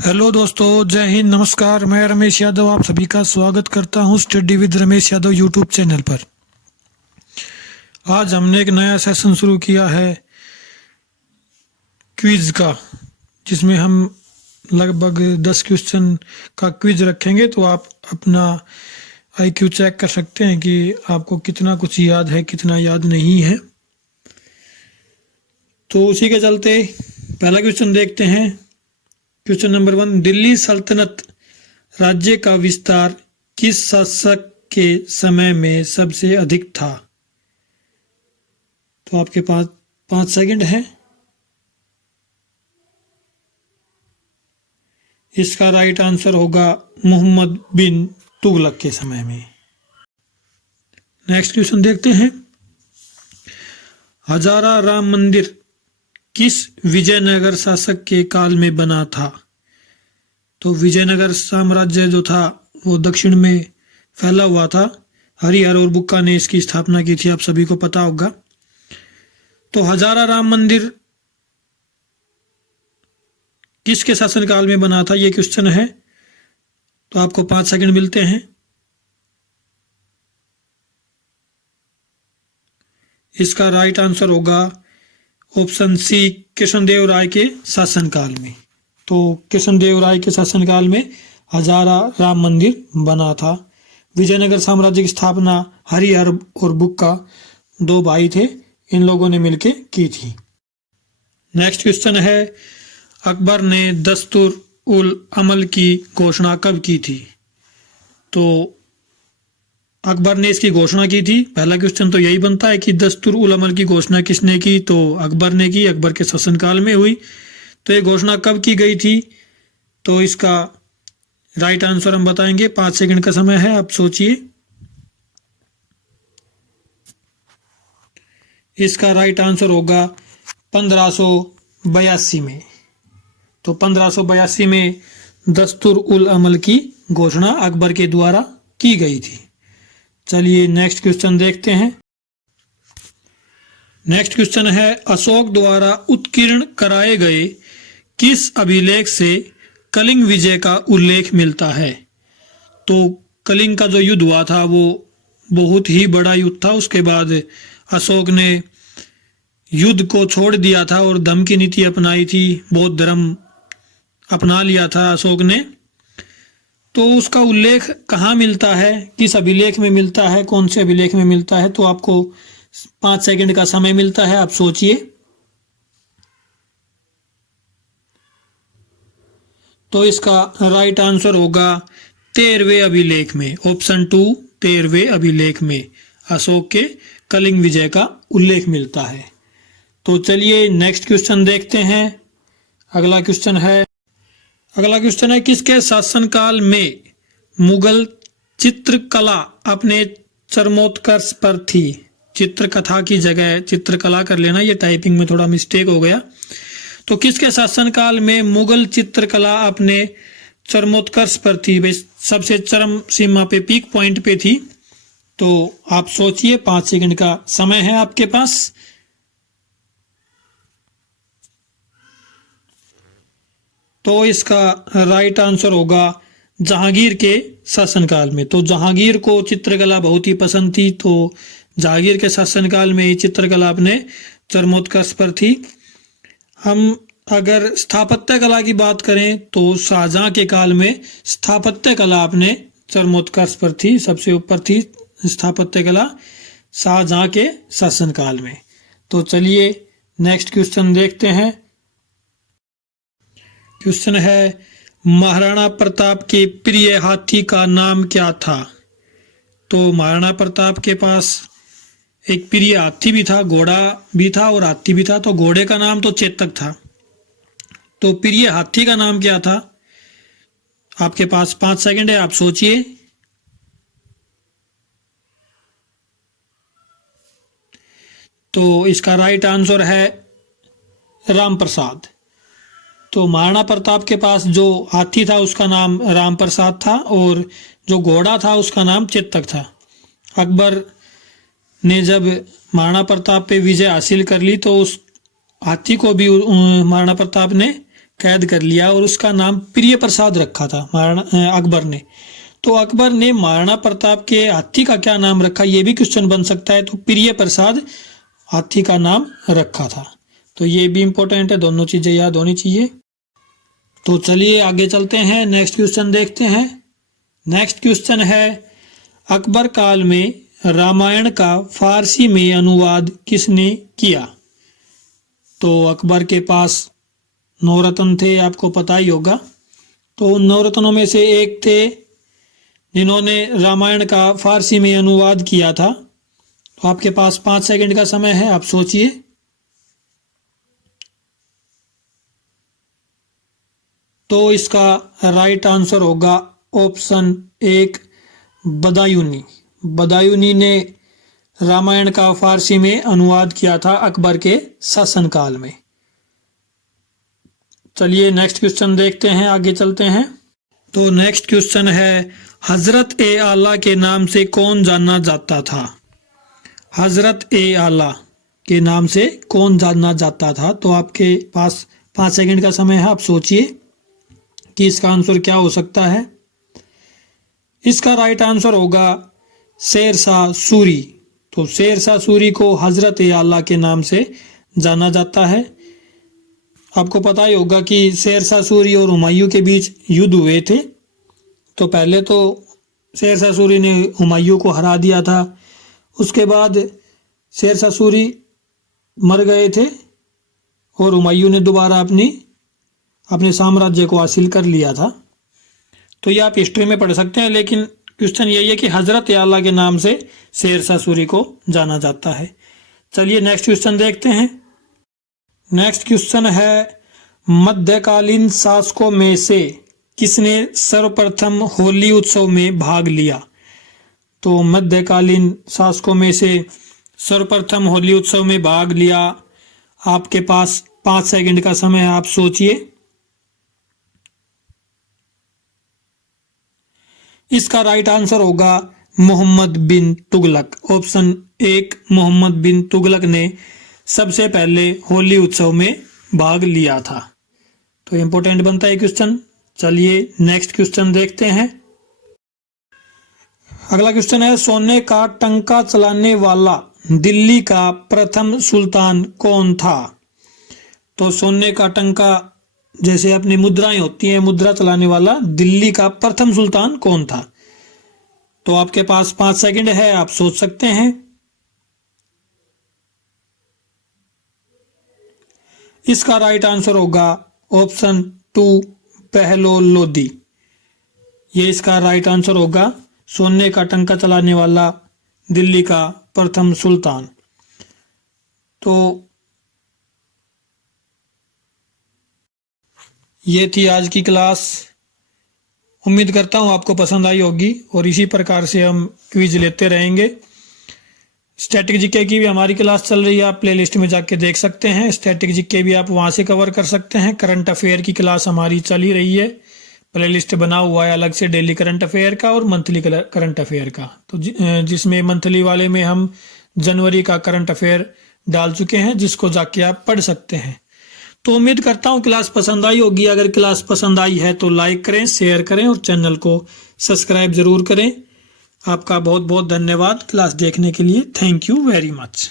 Hello दोस्तों, जय हिंद, नमस्कार। मैं रमेश यादव आप सभी का स्वागत करता हूं study with Ramesh Yadav YouTube channel पर। आज हमने एक नया सेशन शुरू किया है क्विज का, जिसमें हम लगभग 10 क्वेश्चन का क्विज रखेंगे। तो आप अपना आईक्यू चेक कर सकते हैं कि आपको कितना कुछ याद है, कितना याद नहीं है। तो उसी के चलते पहला क्वेश्चन देखते हैं। क्वेश्चन नंबर 1, दिल्ली सल्तनत राज्य का विस्तार किस शासक के समय में सबसे अधिक था? तो आपके पास 5 सेकंड है। इसका राइट आंसर होगा मोहम्मद बिन तुगलक के समय में। नेक्स्ट क्वेश्चन देखते हैं। हजारा राम मंदिर किस विजयनगर शासक के काल में बना था? तो विजयनगर साम्राज्य जो था वो दक्षिण में फैला हुआ था। हरिहर और बुक्का ने इसकी स्थापना की थी, आप सभी को पता होगा। तो हजारा राम मंदिर किसके शासनकाल में बना था, ये क्वेश्चन है। तो आपको 5 सेकंड मिलते हैं। इसका राइट आंसर होगा ऑप्शन सी, कृष्णदेव राय के शासनकाल में। तो कृष्णदेव राय के शासनकाल में हजारा राम मंदिर बना था। विजयनगर साम्राज्य की स्थापना हरिहर और बुक्का 2 भाई थे, इन लोगों ने मिलकर की थी। नेक्स्ट क्वेश्चन है, अकबर ने दस्तूर उल अमल की घोषणा कब की थी? तो अकबर ने इसकी घोषणा की थी। पहला क्वेश्चन तो यही बनता है कि दस्तूर उल अमल की घोषणा किसने की? तो अकबर ने की, अकबर के शासनकाल में हुई। तो ये घोषणा कब की गई थी? तो इसका राइट आंसर हम बताएंगे। 5 सेकंड का समय है, आप सोचिए। इसका राइट आंसर होगा 1582 में। तो 1582 में दस्तूर उल अमल की घोषणा अकबर के द्वारा की गई थी। चलिए नेक्स्ट क्वेश्चन देखते हैं। नेक्स्ट क्वेश्चन है, अशोक द्वारा उत्कीर्ण कराए गए किस अभिलेख से कलिंग विजय का उल्लेख मिलता है? तो कलिंग का जो युद्ध हुआ था वो बहुत ही बड़ा युद्ध था। उसके बाद अशोक ने युद्ध को छोड़ दिया था और धम्म की नीति अपनाई थी, बौद्ध धर्म अपना लिया था अशोक ने। तो उसका उल्लेख कहाँ मिलता है, किस अभिलेख में मिलता है, कौन से अभिलेख में मिलता है? तो आपको 5 सेकंड का समय मिलता है, आप सोचिए। तो इसका राइट आंसर होगा 13वें अभिलेख में। ऑप्शन 2, 13वें अभिलेख में अशोक के कलिंग विजय का उल्लेख मिलता है। तो चलिए नेक्स्ट क्वेश्चन देखते हैं। अगला क्वेश्चन है, किसके शासनकाल में मुगल चित्रकला अपने चरमोत्कर्ष पर थी? चित्रकथा की जगह चित्रकला कर लेना, ये टाइपिंग में थोड़ा मिस्टेक हो गया। तो किसके शासनकाल में मुगल चित्रकला अपने चरमोत्कर्ष पर थी? भाई सबसे चरम सीमा पे, पीक पॉइंट पे थी। तो आप सोचिए, 5 सेकंड का समय है आपके पास। तो इसका राइट आंसर होगा जहांगीर के शासनकाल में। तो जहांगीर को चित्रकला बहुत ही पसंद थी, तो जहांगीर के शासनकाल में ही चित्रकला अपने चरमोत्कर्ष पर थी। हम अगर स्थापत्य कला की बात करें तो शाहजहां के काल में स्थापत्य कला अपने चरमोत्कर्ष पर थी, सबसे ऊपर थी स्थापत्य कला शाहजहां के शासनकाल में। तो चलिए नेक्स्ट क्वेश्चन देखते हैं। क्वेश्चन है, महाराणा प्रताप के प्रिय हाथी का नाम क्या था? तो महाराणा प्रताप के पास एक प्रिय हाथी भी था, घोड़ा भी था और हाथी भी था। तो घोड़े का नाम तो चेतक था। तो प्रिय हाथी का नाम क्या था? आपके पास 5 सेकंड है, आप सोचिए। तो इसका राइट आंसर है राम प्रसाद। तो महाराणा प्रताप के पास जो हाथी था उसका नाम राम प्रसाद था और जो घोड़ा था उसका नाम चेतक था। अकबर ने जब महाराणा प्रताप पे विजय हासिल कर ली तो उस हाथी को भी महाराणा प्रताप ने कैद कर लिया और उसका नाम प्रिय प्रसाद रखा था महाराणा अकबर ने। तो अकबर ने महाराणा प्रताप के हाथी का क्या नाम रखा, ये भी क्वेश्चन बन सकता है। तो प्रिय प्रसाद हाथी का नाम रखा था। तो ये भी इंपॉर्टेंट है, दोनों चीजें याद होनी चाहिए। तो चलिए आगे चलते हैं, नेक्स्ट क्वेश्चन देखते हैं। नेक्स्ट क्वेश्चन है, अकबर काल में रामायण का फारसी में अनुवाद किसने किया? तो अकबर के पास नवरत्न थे, आपको पता ही होगा। तो उन नवरत्नों में से एक थे जिन्होंने रामायण का फारसी में अनुवाद किया था। तो आपके पास 5 सेकंड का समय है, आप सोचिए। तो इसका राइट आंसर होगा ऑप्शन 1 बदायूनी। बदायूनी ने रामायण का फारसी में अनुवाद किया था अकबर के शासनकाल में। चलिए नेक्स्ट क्वेश्चन देखते हैं, आगे चलते हैं। तो नेक्स्ट क्वेश्चन है, हजरत ए आला के नाम से कौन जाना जाता था? हजरत ए आला के नाम से कौन जाना जाता था? तो आपके पास 5 सेकंड का समय है, आप सोचिए कि इसका आंसर क्या हो सकता है। इसका राइट आंसर होगा शेरशाह सूरी। तो शेरशाह सूरी को हजरत ए आला के नाम से जाना जाता है। आपको पता ही होगा कि शेरशाह सूरी और हुमायूं के बीच युद्ध हुए थे। तो पहले तो शेरशाह सूरी ने हुमायूं को हरा दिया था, उसके बाद शेरशाह सूरी मर गए थे और हुमायूं ने दोबारा अपने साम्राज्य को हासिल कर लिया था। तो ये आप हिस्ट्री में पढ़ सकते हैं, लेकिन क्वेश्चन यही है कि हजरत आला के नाम से शेरशाह सूरी को जाना जाता है। चलिए नेक्स्ट क्वेश्चन देखते हैं। नेक्स्ट क्वेश्चन है, मध्यकालीन शासकों में से किसने सर्वप्रथम होली उत्सव में भाग लिया? तो मध्यकालीन शासकों में से सर्वप्रथम होली उत्सव में भाग लिया। आपके पास 5 सेकंड का समय है, आप सोचिए। इसका राइट आंसर होगा मोहम्मद बिन तुगलक। ऑप्शन 1 मोहम्मद बिन तुगलक ने सबसे पहले होली उत्सव में भाग लिया था। तो इंपॉर्टेंट बनता है क्वेश्चन। चलिए नेक्स्ट क्वेश्चन देखते हैं। अगला क्वेश्चन है, सोने का टंका चलाने वाला दिल्ली का प्रथम सुल्तान कौन था? तो सोने का टंका जैसे अपनी मुद्राएं होती हैं, मुद्रा चलाने वाला दिल्ली का प्रथम सुल्तान कौन था? तो आपके पास 5 सेकंड है, आप सोच सकते हैं। इसका राइट आंसर होगा ऑप्शन 2 पहलो लोदी। ये इसका राइट आंसर होगा, सोने का टंका चलाने वाला दिल्ली का प्रथम सुल्तान। तो ये थी आज की क्लास। उम्मीद करता हूँ आपको पसंद आई होगी और इसी प्रकार से हम क्विज लेते रहेंगे। स्टैटिक जीके की भी हमारी क्लास चल रही है, आप प्लेलिस्ट में जाके देख सकते हैं। स्टैटिक जीके भी आप वहाँ से कवर कर सकते हैं। करंट अफेयर की क्लास हमारी चल ही रही है, प्लेलिस्ट बना हुआ है अलग से डेली करंट अफेयर का और मंथली करंट अफेयर का। तो जिसमें मंथली वाले में हम जनवरी का करंट अफेयर डाल चुके हैं, जिसको जाके आप पढ़ सकते हैं। तो उम्मीद करता हूँ क्लास पसंद आई होगी। अगर क्लास पसंद आई है तो लाइक करें, शेयर करें और चैनल को सब्सक्राइब जरूर करें। आपका बहुत बहुत धन्यवाद क्लास देखने के लिए। Thank you very much.